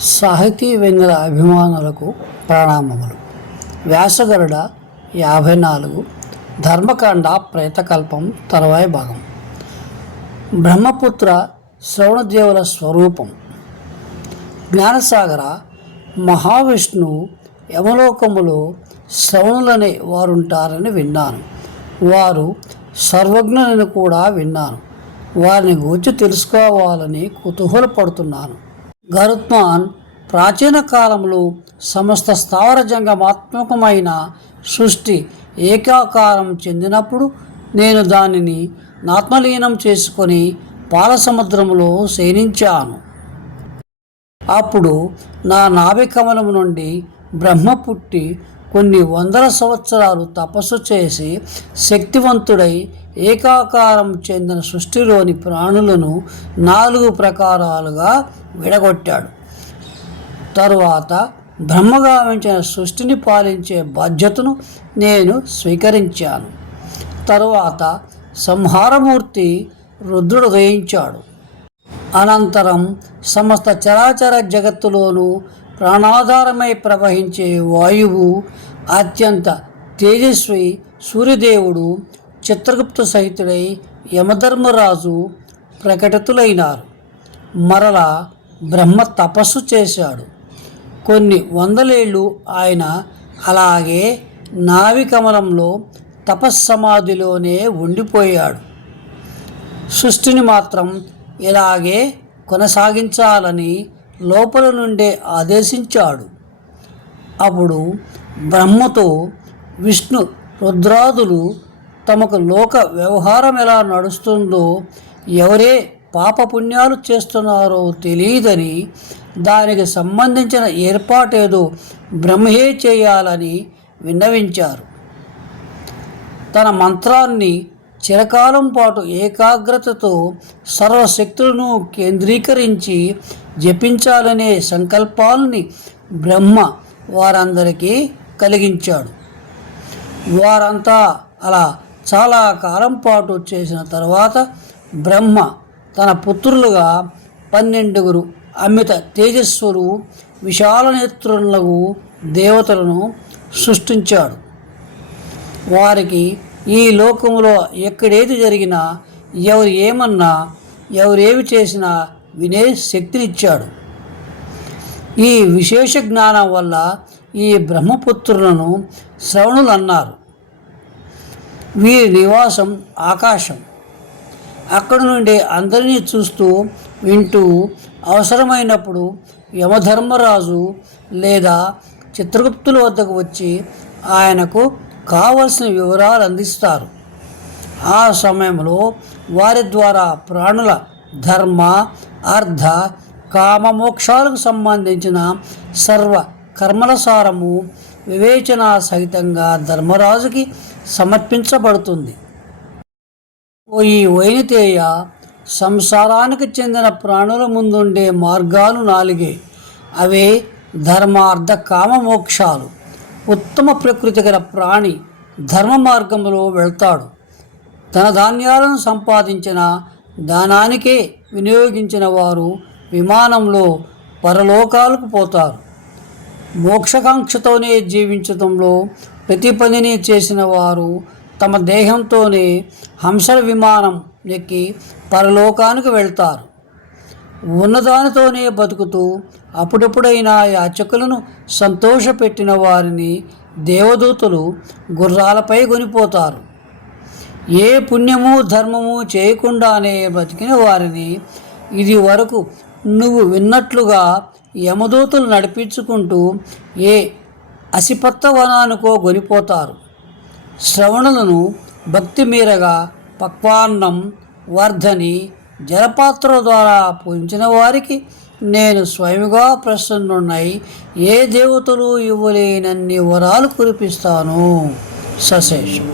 సాహితీ వెంగళ అభిమానులకు ప్రణామములు. వ్యాసగరుడ యాభై నాలుగు ధర్మకాండ ప్రేతకల్పం తర్వాయి భాగం. బ్రహ్మపుత్ర శ్రవణదేవుల స్వరూపం. జ్ఞానసాగర మహావిష్ణువు యమలోకములో శ్రవణులనే వారుంటారని విన్నాను. వారు సర్వజ్ఞులని కూడా విన్నాను. వారిని గూర్చి తెలుసుకోవాలని కుతూహలపడుతున్నాను. గరుత్మాన్ ప్రాచీన కాలంలో సమస్త స్థావర జంగమాత్మకమైన సృష్టి ఏకాకారం చెందినప్పుడు నేను దానిని నాత్మలీనం చేసుకొని పాలసముద్రంలో శయనించాను అప్పుడు నా నాభికమలం నుండి బ్రహ్మ పుట్టి కొన్ని వందల సంవత్సరాలు తపస్సు చేసి శక్తివంతుడై ఏకాకారం చెందిన సృష్టిలోని ప్రాణులను నాలుగు ప్రకారాలుగా విడగొట్టాడు. తరువాత బ్రహ్మగావించిన సృష్టిని పాలించే బాధ్యతను నేను స్వీకరించాను. తరువాత సంహారమూర్తి రుద్రుడు ఉదయించాడు. అనంతరం సమస్త చరాచర జగత్తులోనూ ప్రాణాధారమై ప్రవహించే వాయువు అత్యంత తేజస్వి సూర్యదేవుడు చిత్రగుప్త సహితుడై యమధర్మరాజు ప్రకటితులైనారు. మరలా బ్రహ్మ తపస్సు చేశాడు. కొన్ని వందలేళ్ళు ఆయన అలాగే నావికమలంలో తపస్సమాధిలోనే ఉండిపోయాడు. సృష్టిని మాత్రం ఇలాగే కొనసాగించాలని లోపల నుండే ఆదేశించాడు. అప్పుడు బ్రహ్మతో విష్ణు రుద్రాదులు తమకు లోక వ్యవహారం ఎలా నడుస్తుందో ఎవరే పాపపుణ్యాలు చేస్తున్నారో తెలియదని దానికి సంబంధించిన ఏర్పాటేదో బ్రహ్మే చేయాలని విన్నవించారు. తన మంత్రాన్ని చిరకాలం పాటు ఏకాగ్రతతో సర్వశక్తులను కేంద్రీకరించి జపించాలనే సంకల్పాలని బ్రహ్మ వారందరికీ కలిగించాడు. వారంతా అలా చాలా కాలం పాటు చేసిన తర్వాత బ్రహ్మ తన పుత్రులుగా పన్నెండుగురు అమిత తేజస్సులు విశాల నేత్రులకు దేవతలను సృష్టించాడు. వారికి ఈ లోకంలో ఎక్కడేది జరిగినా ఎవరు ఏమన్నా ఎవరేమి చేసినా వినే శక్తినిచ్చాడు. ఈ విశేష జ్ఞానం వల్ల ఈ బ్రహ్మపుత్రులను శ్రవణులు అన్నారు వీరి నివాసం ఆకాశం. అక్కడి నుండి అందరినీ చూస్తూ వింటూ అవసరమైనప్పుడు యమధర్మరాజు లేదా చిత్రగుప్తుల వద్దకు వచ్చి ఆయనకు కావలసిన వివరాలు అందిస్తారు. ఆ సమయంలో వారి ద్వారా ప్రాణుల ధర్మ అర్థ కామమోక్షాలకు సంబంధించిన సర్వ కర్మల సారము వివేచన సహితంగా ధర్మరాజుకి సమర్పించబడుతుంది. ఓ ఈ వైనితేయ సంసారానికి చెందిన ప్రాణుల ముందుండే మార్గాలు నాలుగే. అవే ధర్మార్థ కామమోక్షాలు. ఉత్తమ ప్రకృతి గల ప్రాణి ధర్మ మార్గంలో వెళ్తాడు. ధన ధాన్యాలను సంపాదించిన దానానికే వినియోగించిన వారు విమానంలో పరలోకాలకు పోతారు. మోక్షకాంక్షతోనే జీవించడంలో ప్రతి పనిని చేసిన వారు తమ దేహంతోనే హంసల విమానం ఎక్కి పరలోకానికి వెళ్తారు. ఉన్నదానితోనే బతుకుతూ అప్పుడప్పుడైనా యాచకులను సంతోషపెట్టిన వారిని దేవదూతలు గుర్రాలపై కొనిపోతారు. ఏ పుణ్యము ధర్మము చేయకుండానే బతికిన వారిని ఇది వరకు నువ్వు విన్నట్లుగా యమదూతలు నడిపించుకుంటూ ఏ అసిపత్త వనానికో గొనిపోతారు. శ్రవణులను భక్తి మీరగా పక్వాన్నం వర్ధని జలపాత్ర ద్వారా పూజించిన వారికి నేను స్వయముగా ప్రసన్నున్నై ఏ దేవతలు ఇవ్వలేనన్ని వరాలు కురిపిస్తాను. సశేషం.